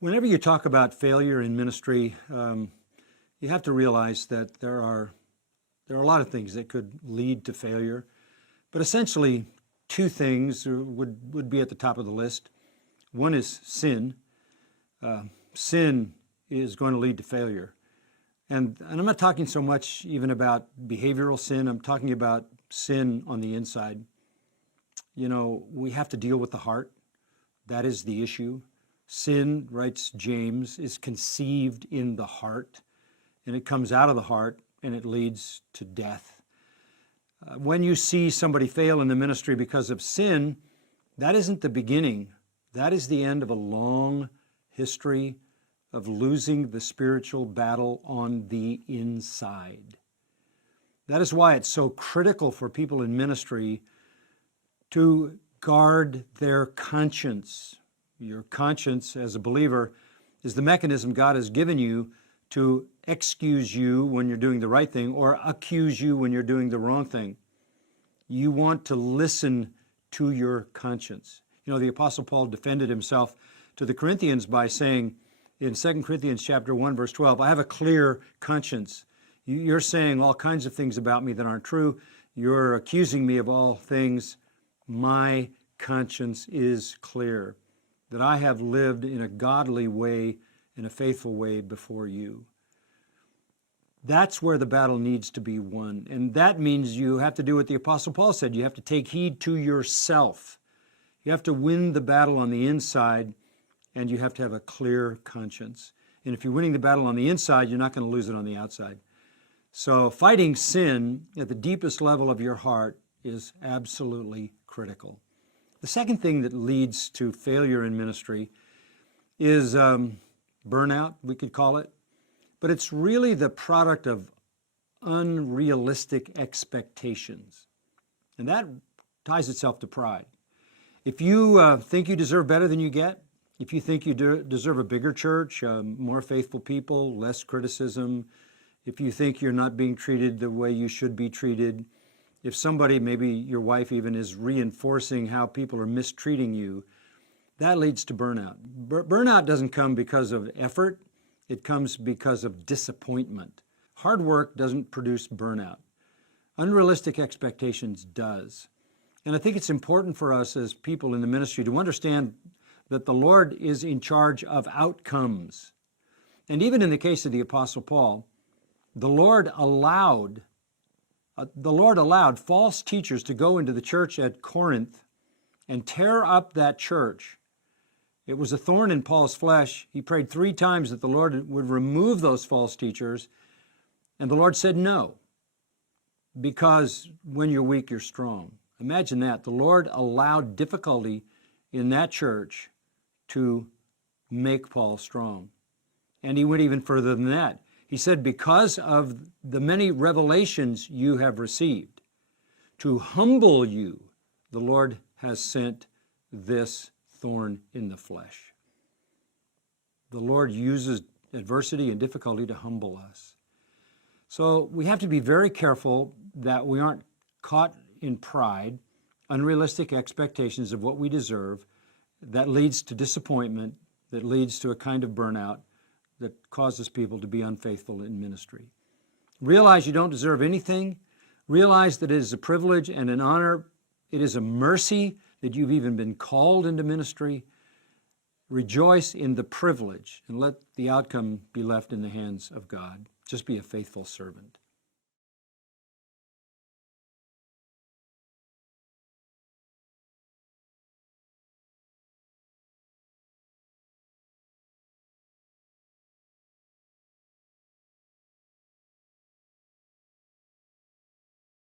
Whenever you talk about failure in ministry, you have to realize that there are a lot of things that could lead to failure, but essentially two things would be at the top of the list. One is sin. Sin is going to lead to failure. And I'm not talking so much even about behavioral sin. I'm talking about sin on the inside. You know, we have to deal with the heart. That is the issue. Sin, writes James, is conceived in the heart, and it comes out of the heart, and it leads to death. When you see somebody fail in the ministry because of sin, that isn't the beginning. That is the end of a long history of losing the spiritual battle on the inside. That is why it's so critical for people in ministry to guard their conscience. Your conscience as a believer is the mechanism God has given you to excuse you when you're doing the right thing or accuse you when you're doing the wrong thing. You want to listen to your conscience. You know, the Apostle Paul defended himself to the Corinthians by saying in 2 Corinthians chapter 1, verse 12, I have a clear conscience. You're saying all kinds of things about me that aren't true. You're accusing me of all things. My conscience is clear, that I have lived in a godly way, in a faithful way before you. That's where the battle needs to be won. And that means you have to do what the Apostle Paul said. You have to take heed to yourself. You have to win the battle on the inside, and you have to have a clear conscience. And if you're winning the battle on the inside, you're not going to lose it on the outside. So fighting sin at the deepest level of your heart is absolutely critical. The second thing that leads to failure in ministry is burnout, we could call it. But it's really the product of unrealistic expectations. And that ties itself to pride. If you think you deserve better than you get, if you think you deserve a bigger church, more faithful people, less criticism, if you think you're not being treated the way you should be treated, if somebody, maybe your wife even, is reinforcing how people are mistreating you, that leads to burnout. Burnout doesn't come because of effort. It comes because of disappointment. Hard work doesn't produce burnout. Unrealistic expectations does. And I think it's important for us as people in the ministry to understand that the Lord is in charge of outcomes. And even in the case of the Apostle Paul, the Lord allowed false teachers to go into the church at Corinth and tear up that church. It was a thorn in Paul's flesh. He prayed 3 times that the Lord would remove those false teachers, and the Lord said no, because when you're weak, you're strong. Imagine that. The Lord allowed difficulty in that church to make Paul strong. And he went even further than that. He said, because of the many revelations you have received, to humble you, the Lord has sent this thorn in the flesh. The Lord uses adversity and difficulty to humble us. So we have to be very careful that we aren't caught in pride, unrealistic expectations of what we deserve, that leads to disappointment, that leads to a kind of burnout, that causes people to be unfaithful in ministry. Realize you don't deserve anything. Realize that it is a privilege and an honor. It is a mercy that you've even been called into ministry. Rejoice in the privilege and let the outcome be left in the hands of God. Just be a faithful servant.